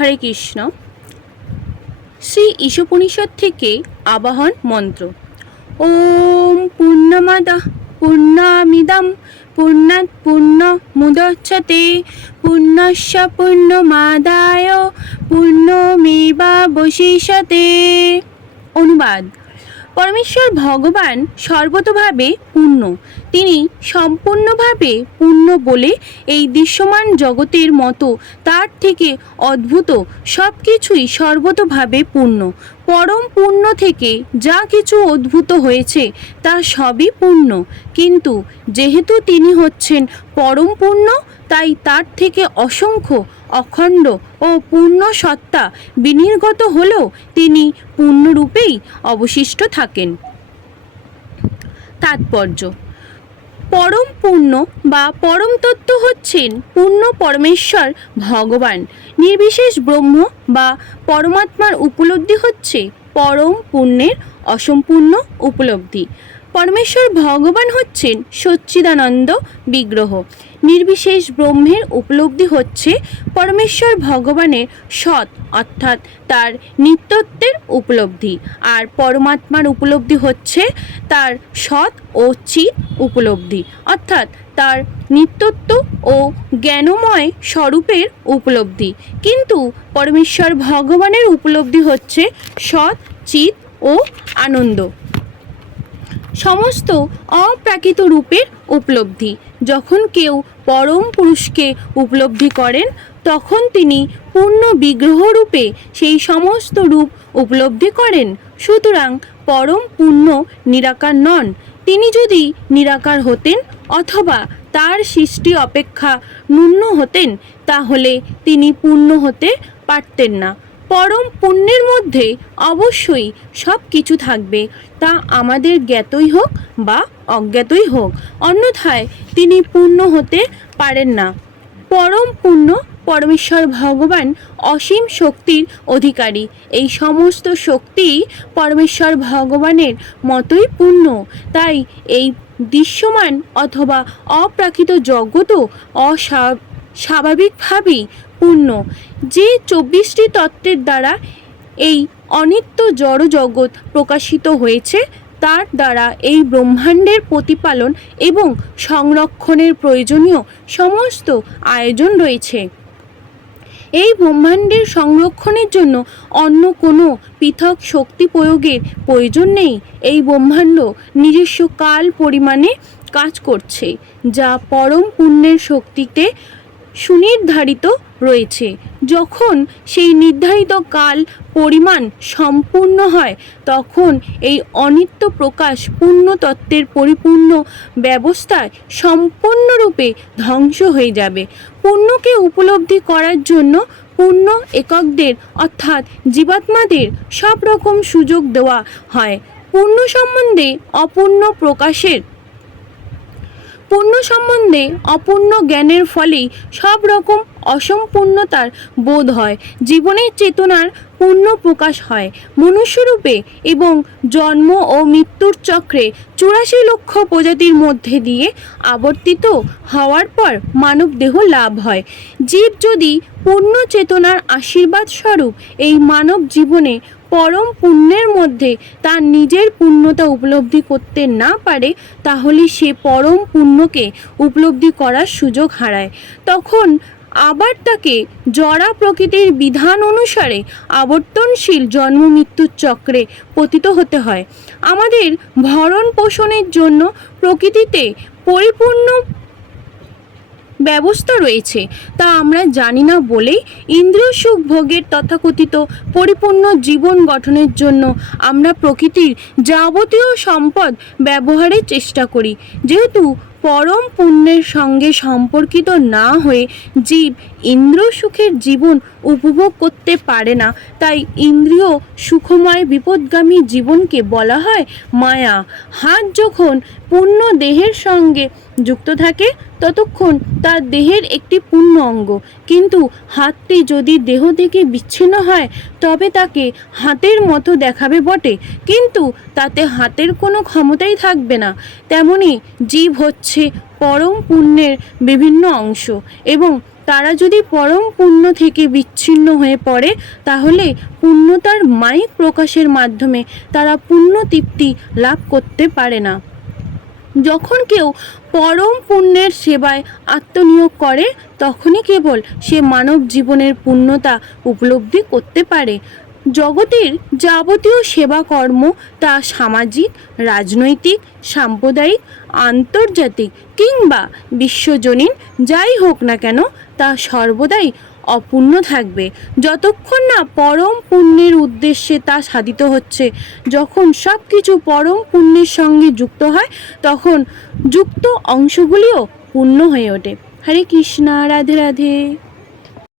হরে কৃষ্ণ। শ্রী ঈশোপনিষদ থেকে আবাহন মন্ত্র। ওম পূর্ণমাদা, পূর্ণামিদম, পূর্ণাৎ পূর্ণ মুদচ্ছতে পূর্ণস্য পূর্ণমাদায়, পূর্ণমেবাবশিষতে। অনুবাদ। পরমেশ্বর ভগবান সর্বতভাবে পূর্ণ। তিনি সম্পূর্ণভাবে পূর্ণ বলে এই দৃশ্যমান জগতের মতো তার থেকে অদ্ভুত সব কিছুই সর্বতভাবে পূর্ণ। পরম পূর্ণ থেকে যা কিছু উদ্ভূত হয়েছে, তা সবই পূর্ণ। কিন্তু যেহেতু তিনি হচ্ছেন পরম পূর্ণ, তাই তার থেকে অসংখ্য, অখণ্ড ও পূর্ণ সত্তা বিনির্গত হলেও তিনি পূর্ণরূপেই অবশিষ্ট থাকেন। তাৎপর্য পরম পূর্ণ বা পরম তত্ত্ব হচ্ছেন পূর্ণ পরমেশ্বর ভগবান। নির্বিশেষ ব্রহ্ম বা পরমাত্মার উপলব্ধি হচ্ছে পরম পুণ্যের অসম্পূর্ণ উপলব্ধি। পরমেশ্বর ভগবান হচ্ছেন সচ্চিদানন্দ বিগ্রহ। নির্বিশেষ ব্রহ্মের উপলব্ধি হচ্ছে পরমেশ্বর ভগবানের সৎ, অর্থাৎ তার নিত্যত্বের উপলব্ধি। আর পরমাত্মার উপলব্ধি হচ্ছে তার সৎ ও চিত উপলব্ধি, অর্থাৎ তার নিত্যত্ব ও জ্ঞানময় স্বরূপের উপলব্ধি। কিন্তু পরমেশ্বর ভগবানের উপলব্ধি হচ্ছে সৎ চিত ও আনন্দ। সমস্ত অপ্রাকৃত রূপের উপলব্ধি। যখন কেউ পরম পুরুষকে উপলব্ধি করেন, তখন তিনি পূর্ণ বিগ্রহ রূপে সেই সমস্ত রূপ উপলব্ধি করেন। সুতরাং পরম পূর্ণ নিরাকার নন। তিনি যদি নিরাকার হতেন অথবা তার সৃষ্টি অপেক্ষা ন্যূন হতেন, তাহলে তিনি পূর্ণ হতে পারতেন না। পরম পুণ্যের মধ্যে অবশ্যই সব কিছু থাকবে। তা আমাদের জ্ঞাতই হোক বা অজ্ঞাতই হোক, অন্যথায় তিনি পূর্ণ হতে পারেন না। পরম পূর্ণ পরমেশ্বর ভগবান অসীম শক্তির অধিকারী। এই সমস্ত শক্তি পরমেশ্বর ভগবানের মতোই পূর্ণ তাই এই দৃশ্যমান অথবা অপ্রাকৃত জগৎও অস্বা- স্বাভাবিকভাবেই পূর্ণ যে চব্বিশটি তত্ত্বের দ্বারা এই অনিত্য জড় জগৎ প্রকাশিত হয়েছে, তার দ্বারা এই ব্রহ্মাণ্ডের প্রতিপালন এবং সংরক্ষণের প্রয়োজনীয় সমস্ত আয়োজন রয়েছে। এই ব্রহ্মাণ্ডের সংরক্ষণের জন্য অন্য কোনো পৃথক শক্তি প্রয়োগের প্রয়োজন নেই। এই ব্রহ্মাণ্ড নিজস্ব কাল পরিমাণে কাজ করছে, যা পরম পুণ্যের শক্তিতে সুনির্ধারিত রয়েছে। যখন সেই নির্ধারিত কাল পরিমাণ সম্পূর্ণ হয়, তখন এই অনিত্য প্রকাশ পূর্ণ তত্ত্বের পরিপূর্ণ ব্যবস্থায় সম্পূর্ণরূপে ধ্বংস হয়ে যাবে। পূর্ণকে উপলব্ধি করার জন্য পূর্ণ এককদের, অর্থাৎ জীবাত্মাদের সব রকম সুযোগ দেওয়া হয়। পূর্ণ সম্বন্ধে অপূর্ণ প্রকাশের পূর্ণ সম্বন্ধে অপূর্ণ জ্ঞানের ফলেই সব রকম অসম্পূর্ণতার বোধ হয়। জীবনের চেতনার পূর্ণ প্রকাশ হয়। মনুষ্যরূপে এবং জন্ম ও মৃত্যুর চক্রে চুরাশি লক্ষ প্রজাতির মধ্যে দিয়ে আবর্তিত হওয়ার পর মানব দেহ লাভ হয়। জীব যদি পূর্ণ চেতনার আশীর্বাদ স্বরূপ এই মানব জীবনে পরম পুণ্যের মধ্যে তার নিজের পূর্ণতা উপলব্ধি করতে না পারে, তাহলে সে পরম পুণ্যকে উপলব্ধি করার সুযোগ হারায়। তখন আবার তাকে জরা প্রকৃতির বিধান অনুসারে আবর্তনশীল জন্ম মৃত্যুর চক্রে পতিত হতে হয়। আমাদের ভরণ পোষণের জন্য প্রকৃতিতে পরিপূর্ণ ব্যবস্থা রয়েছে। তা আমরা জানি না বলেই ইন্দ্রিয় সুখ ভোগের তথাকথিত পরিপূর্ণ জীবন গঠনের জন্য আমরা প্রকৃতির যাবতীয় সম্পদ ব্যবহারের চেষ্টা করি। যেহেতু পরম পুণ্যের সঙ্গে সম্পর্কিত না হয়ে জীব ইন্দ্রিয় সুখের জীবন উপভোগ করতে পারে না, তাই ইন্দ্রিয় সুখময় বিপদগামী জীবনকে বলা হয় মায়া। হাত যখন পূর্ণ দেহের সঙ্গে যুক্ত থাকে, ততক্ষণ তার দেহের একটি পূর্ণ অঙ্গ। কিন্তু হাতটি যদি দেহ থেকে বিচ্ছিন্ন হয়, তবে তাকে হাতের মতো দেখাবে বটে। কিন্তু তাতে হাতের কোনো ক্ষমতাই থাকবে না। তেমনি জীব হচ্ছে পরম পুণ্যের বিভিন্ন অংশ এবং তারা যদি পরম পুণ্য থেকে বিচ্ছিন্ন হয়ে পড়ে, তাহলে পুণ্যতার মাইক প্রকাশের মাধ্যমে তারা পুণ্য তৃপ্তি লাভ করতে পারে না। যখন কেউ পরম পুণ্যের সেবায় আত্মনিয়োগ করে, তখনই কেবল সে মানব জীবনের পূর্ণতা উপলব্ধি করতে পারে। জগতের যাবতীয় সেবা কর্ম তা সামাজিক, রাজনৈতিক, সাম্প্রদায়িক, আন্তর্জাতিক কিংবা বিশ্বজনীন যাই হোক না কেন, তা সর্বদাই অপূর্ণ থাকবে। যতক্ষণ না পরম পুণ্যের উদ্দেশ্যে তা সাধিত হচ্ছে, যখন সব কিছু পরম পুণ্যের সঙ্গে যুক্ত হয়, তখন যুক্ত অংশগুলিও পূর্ণ হয়ে ওঠে। হরে কৃষ্ণা, রাধে রাধে।